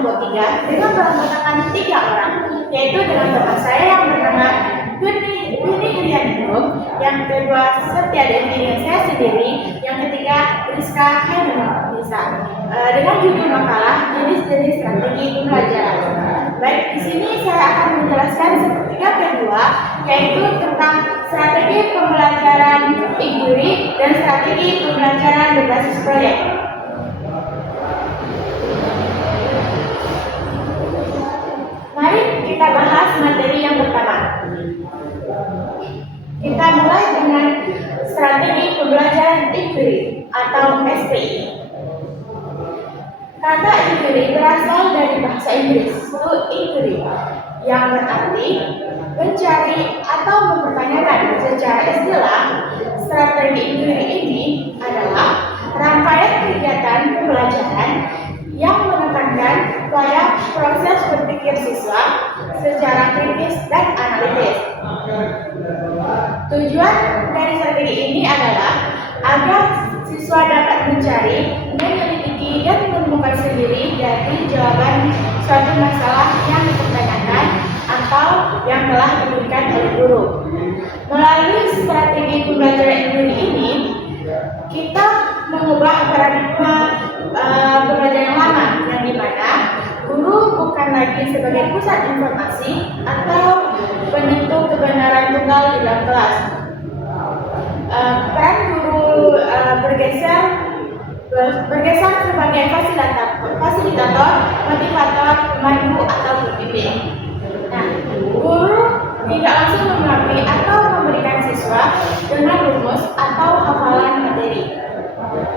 kelompok 3 dengan beranggotakan 3 orang, yaitu dengan teman saya yang bernama Winnie Irianingrum, yang kedua Setia Devi yang saya sendiri, yang ketiga Rizka Hainunisa, dengan judul makalah jenis-jenis strategi pembelajaran. Baik, di sini saya akan menjelaskan sepertiga kedua, yaitu tentang strategi pembelajaran inquiry dan strategi pembelajaran berbasis proyek. Mari kita bahas materi yang pertama. Kita mulai dengan strategi pembelajaran inquiry atau SPI. Kata inquiry berasal dari bahasa Inggris to inquiry, yang berarti mencari atau mempertanyakan. Secara istilah, strategi inquiry ini adalah rangkaian kegiatan pembelajaran yang menekankan pada proses berpikir siswa secara kritis dan analitis. Tujuan dari strategi ini adalah agar siswa dapat mencari, menyelidiki, dan menemukan sendiri dari jawaban suatu masalah yang dipertanyakan atau yang telah diberikan oleh guru. Melalui strategi pembelajaran inquiry ini, kita mengubah paradigma pembelajaran yang lama, yang dimana guru bukan lagi sebagai pusat informasi atau penentu kebenaran tunggal di dalam kelas. Peran guru bergeser sebagai fasilitator, motivator, pemandu atau pembimbing. Nah, guru tidak langsung mengambil atau memberikan siswa dengan rumus atau hafalan materi,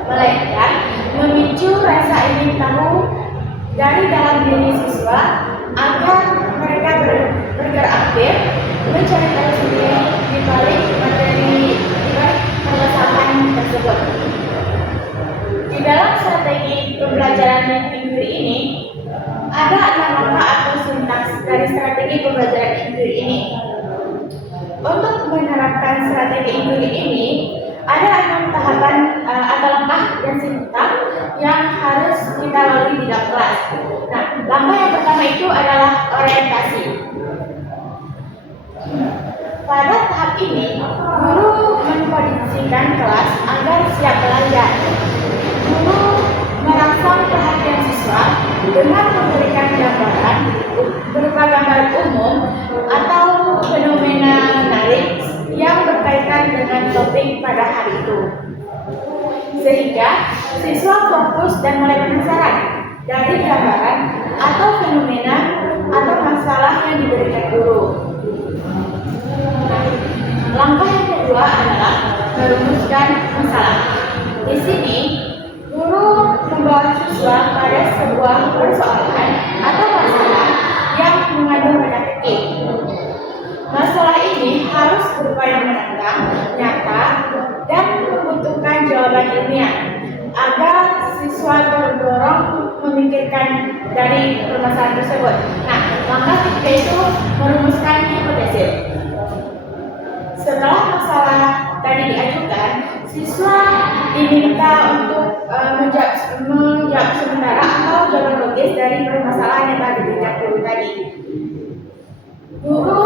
melainkan memicu rasa ingin tahu dari dalam diri siswa agar mereka bergerak aktif, mencari tahu sendiri di balik permasalahan tersebut. Di dalam strategi pembelajaran inquiry ini ada 6 langkah atau sintaks dari strategi pembelajaran inquiry ini. Untuk menerapkan strategi inquiry ini ada 6 tahapan atau langkah dan sintaks yang harus kita lalui di dalam kelas. Nah, langkah yang pertama itu adalah orientasi. Pada tahap ini, guru mengkondisikan kelas agar siap belajar. Guru merangsang perhatian siswa dengan memberikan gambaran berupa gambar umum atau fenomena menarik yang berkaitan dengan topik pada hari itu, sehingga siswa fokus dan mulai penasaran dari gambaran atau fenomena atau masalah yang diberikan guru. Langkah yang kedua adalah merumuskan masalah. Di sini, guru membawa siswa pada sebuah persoalan atau masalah yang mengandung teka-teki. Masalah ini harus berupa yang menantang, nyata, dan membutuhkan jawaban ilmiah agar siswa terdorong memikirkan dari permasalahan tersebut. Nah, langkah ketiga itu merumuskan hipotesis. Setelah masalah tadi diajukan, siswa diminta untuk menjawab sementara atau jawaban logis dari permasalahan yang telah diberikan guru tadi. Guru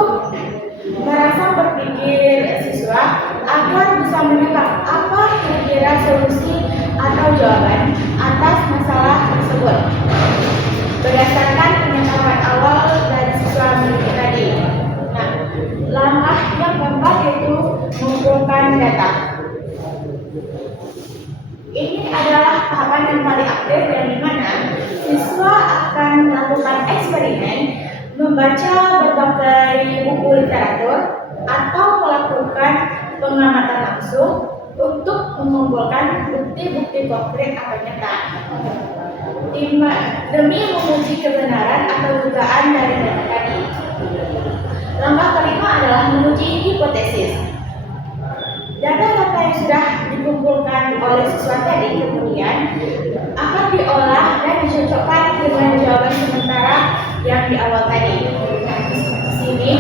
merangsang berpikir siswa agar bisa menebak apa kira-kira solusi atau jawaban atas masalah tersebut berdasarkan pengetahuan awal dari siswa miliki tadi. Nah, langkah yang keempat yaitu mengumpulkan data. Ini adalah tahapan yang paling aktif yang dimana siswa akan melakukan eksperimen, membaca berbagai buku literatur atau melakukan pengamatan langsung untuk mengumpulkan bukti-bukti konkret atau nyata demi menguji kebenaran atau dugaan dari data tadi. Langkah kelima adalah menguji hipotesis. Data-data yang sudah dikumpulkan oleh siswa tadi kemudian akan diolah dan dicocokkan dengan jawaban sementara yang di awal tadi. Nah, di sini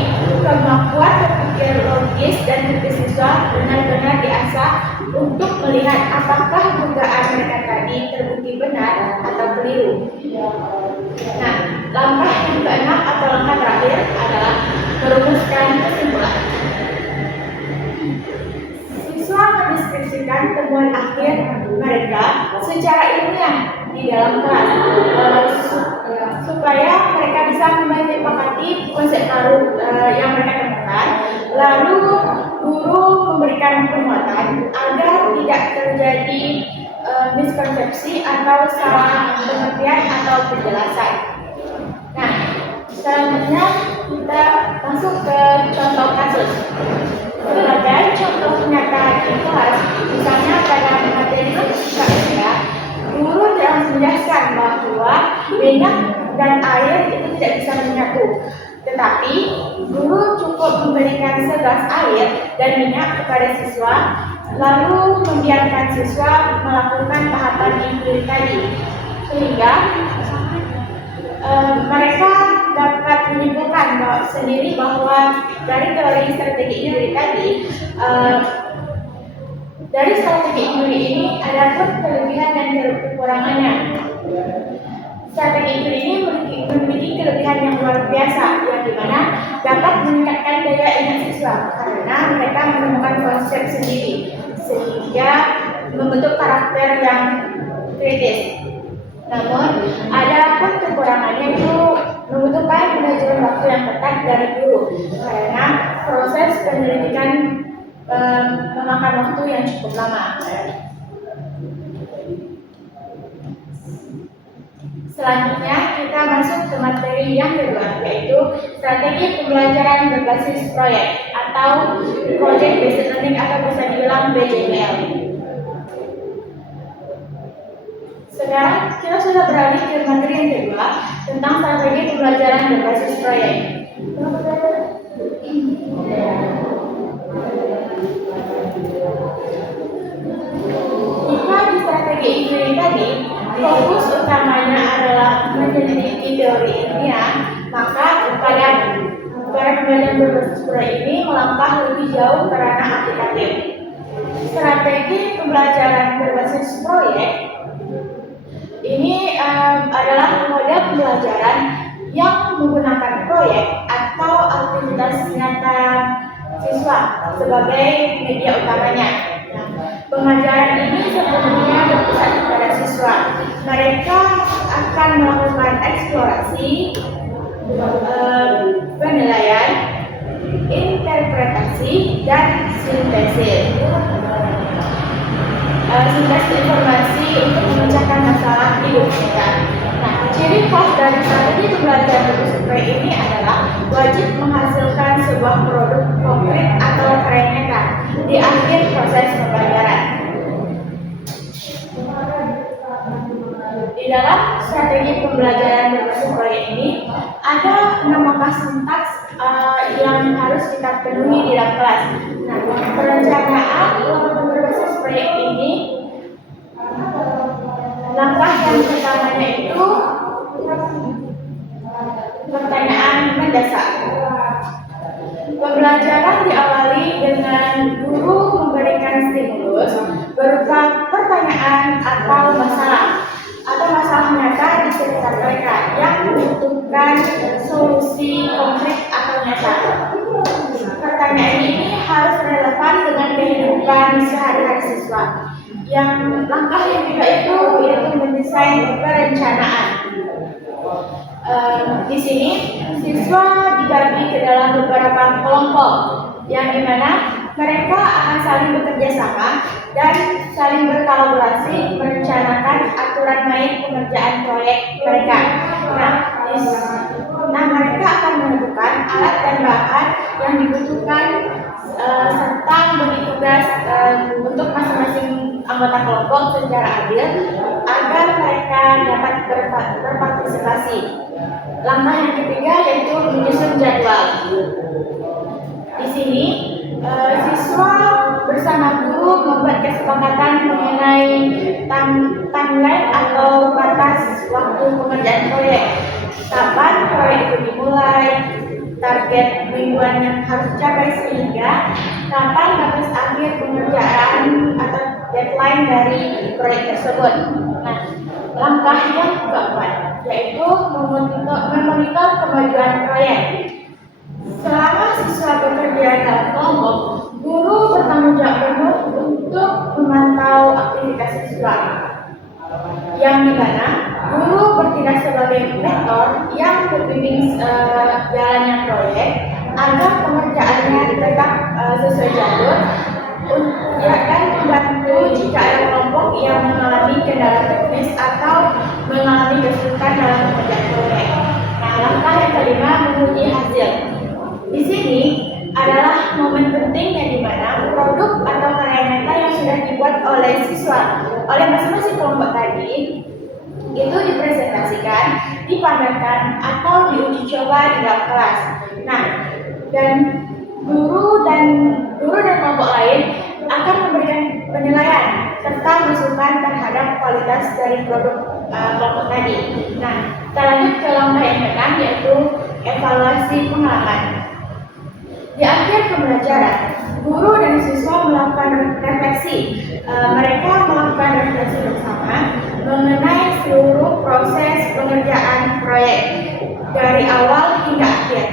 kemampuan berpikir logis dan kritis siswa benar-benar diasah untuk melihat apakah dugaan mereka tadi terbukti benar atau keliru. Nah, langkah yang keenam atau langkah terakhir adalah merumuskan kesimpulan. Siswa mendeskripsikan temuan akhir mereka secara ilmiah di dalam kelas supaya mereka bisa menyepakati konsep baru yang mereka temukan. Lalu guru memberikan penguatan agar tidak terjadi miskonsepsi atau salah pengertian atau penjelasan. Nah, selanjutnya kita masuk ke contoh kasus. Sebagai contoh nyata di kelas, misalnya pada materi fisika, guru telah menjelaskan bahwa minyak dan air itu tidak bisa menyatu. Tetapi guru cukup memberikan segelas air dan minyak kepada siswa, lalu membiarkan siswa melakukan tahapan empiri tadi, sehingga mereka dapat menyimpulkan sendiri bahwa dari teori strategi empiri tadi, dari strategi empiri ini ada pun kelebihan dan kekurangannya. Strategi empiri ini memiliki kelebihan yang luar biasa, yang dimana dapat meningkatkan daya ingat siswa karena mereka menemukan konsep sendiri, sehingga membentuk karakter yang kritis. Namun, ada pun kekurangannya itu membutuhkan manajemen waktu yang ketat dari guru karena proses penyelidikan memakan waktu yang cukup lama. Selanjutnya kita masuk ke materi yang kedua, yaitu strategi pembelajaran berbasis proyek atau Project Based Learning atau bisa dibilang PJBL. Sekarang kita sudah beralih ke materi yang kedua tentang strategi pembelajaran berbasis proyek. Jika di strategi ini tadi fokus utamanya adalah menyelidiki teori ilmiah, maka pada pembelajaran berbasis proyek ini melangkah lebih jauh ke ranah aplikatif. Strategi pembelajaran berbasis proyek ini adalah model pembelajaran yang menggunakan proyek atau aktivitas nyata siswa sebagai media utamanya. Pengajaran ini sepenuhnya berpusat kepada siswa. Mereka akan melakukan eksplorasi, penilaian, interpretasi, dan sintesis. Sintesis informasi untuk memecahkan masalah hidup kita. Nah, ciri khas dari strategi pembelajaran berbasis proyek ini adalah wajib menghasilkan sebuah produk konkret atau karya nyata di akhir proses pembelajaran. Di dalam strategi pembelajaran berbasis proyek ini ada 6 langkah sintaks yang harus kita penuhi di dalam kelas. Nah, perencanaan berbasis proyek ini, langkah yang pertamanya itu pertanyaan mendasar. Pembelajaran diawali dengan guru memberikan stimulus berupa pertanyaan atau masalah nyata di sekitar mereka yang membutuhkan solusi konkret atau nyata. Pertanyaan ini harus relevan dengan kehidupan sehari-hari siswa. Yang langkah yang kedua itu yaitu mendesain perencanaan. Di sini siswa dibagi ke dalam beberapa kelompok yang dimana mereka akan saling bekerja sama dan saling berkolaborasi merencanakan aturan main pengerjaan proyek mereka. Nah, mereka akan menentukan alat dan bahan yang dibutuhkan serta membagi tugas untuk masing-masing anggota kelompok secara adil agar mereka dapat berpartisipasi. Langkah yang ketiga yaitu menyusun jadwal. Di sini siswa bersama guru membuat kesepakatan mengenai timeline atau batas waktu pengerjaan proyek. Kapan proyek itu dimulai, target mingguan yang harus dicapai sehingga kapan batas akhir pengerjaan atau deadline dari proyek tersebut. Nah, langkah yang keempat yaitu memonitor kemajuan proyek. Selama siswa bekerja dalam kelompok, guru bertanggung jawab penuh untuk memantau aktivitas siswa, yang dimana guru bertindak sebagai mentor yang membimbing jalannya proyek agar pengerjaannya tetap sesuai jalur, dan membantu jika ada kelompok yang mengalami kendala teknis atau mengalami kesulitan dalam mengerjakan proyek. Nah, langkah yang kelima, menguji hasil. Di sini adalah momen penting yang dimana produk atau karya nyata yang sudah dibuat oleh siswa oleh masing-masing kelompok tadi itu dipresentasikan, dipamerkan atau diuji coba di dalam kelas. Nah, dan guru dan kelompok lain akan memberikan penilaian serta masukan terhadap kualitas dari produk kelompok tadi. Nah, kita lanjut ke langkah yang keenam, yaitu evaluasi pengalaman. Di akhir pembelajaran, guru dan siswa melakukan refleksi. Mereka melakukan refleksi bersama mengenai seluruh proses pengerjaan proyek dari awal hingga akhir.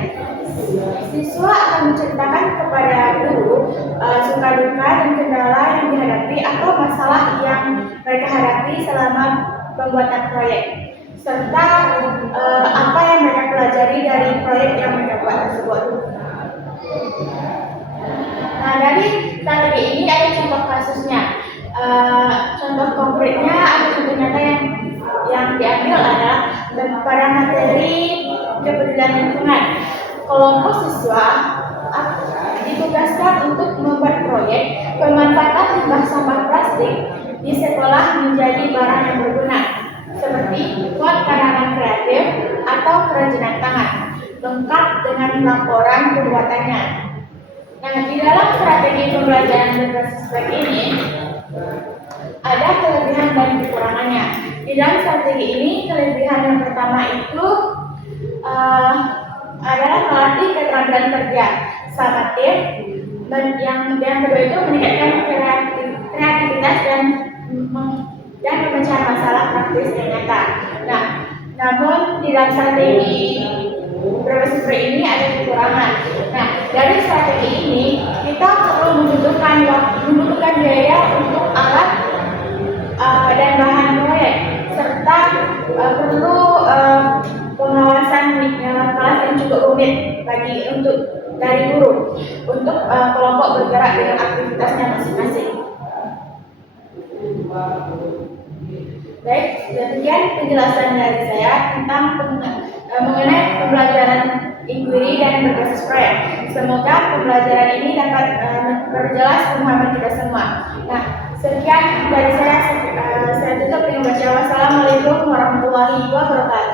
Siswa akan menceritakan kepada guru suka duka dan kendala yang dihadapi atau masalah yang mereka hadapi selama pembuatan proyek, serta apa yang mereka pelajari dari proyek yang mereka buat tersebut. Nah, dari strategi ini ada contoh kasusnya. Contoh konkretnya atau contoh nyata yang diambil adalah pada materi kepedulian lingkungan. Kelompok siswa ditugaskan untuk membuat proyek pemanfaatan limbah sampah plastik di sekolah menjadi barang yang berguna, seperti pot tanaman kreatif atau kerajinan tangan, lengkap dengan laporan pembuatannya. Nah, di dalam strategi pembelajaran berbasis proyek ini ada kelebihan dan kekurangannya. Di dalam strategi ini, kelebihan yang pertama itu adalah melatih keterampilan kerja sama tim, dan yang kedua itu meningkatkan kreativitas dan pemecahan masalah praktis yang nyata. Nah, namun di dalam strategi berbasis proyek ini ada kekurangan. Nah, dari strategi ini kita perlu membutuhkan biaya untuk alat dan bahan proyek, serta perlu pengawasan kelas yang cukup rumit dari guru untuk kelompok bergerak dengan aktivitasnya masing-masing. Baik, demikian penjelasan dari saya tentang mengenai pembelajaran inquiry dan berbasis proyek. Semoga pembelajaran ini dapat memperjelas pemahaman kita semua. Nah, sekian dari saya tutup dengan baca wassalamualaikum warahmatullahi wabarakatuh.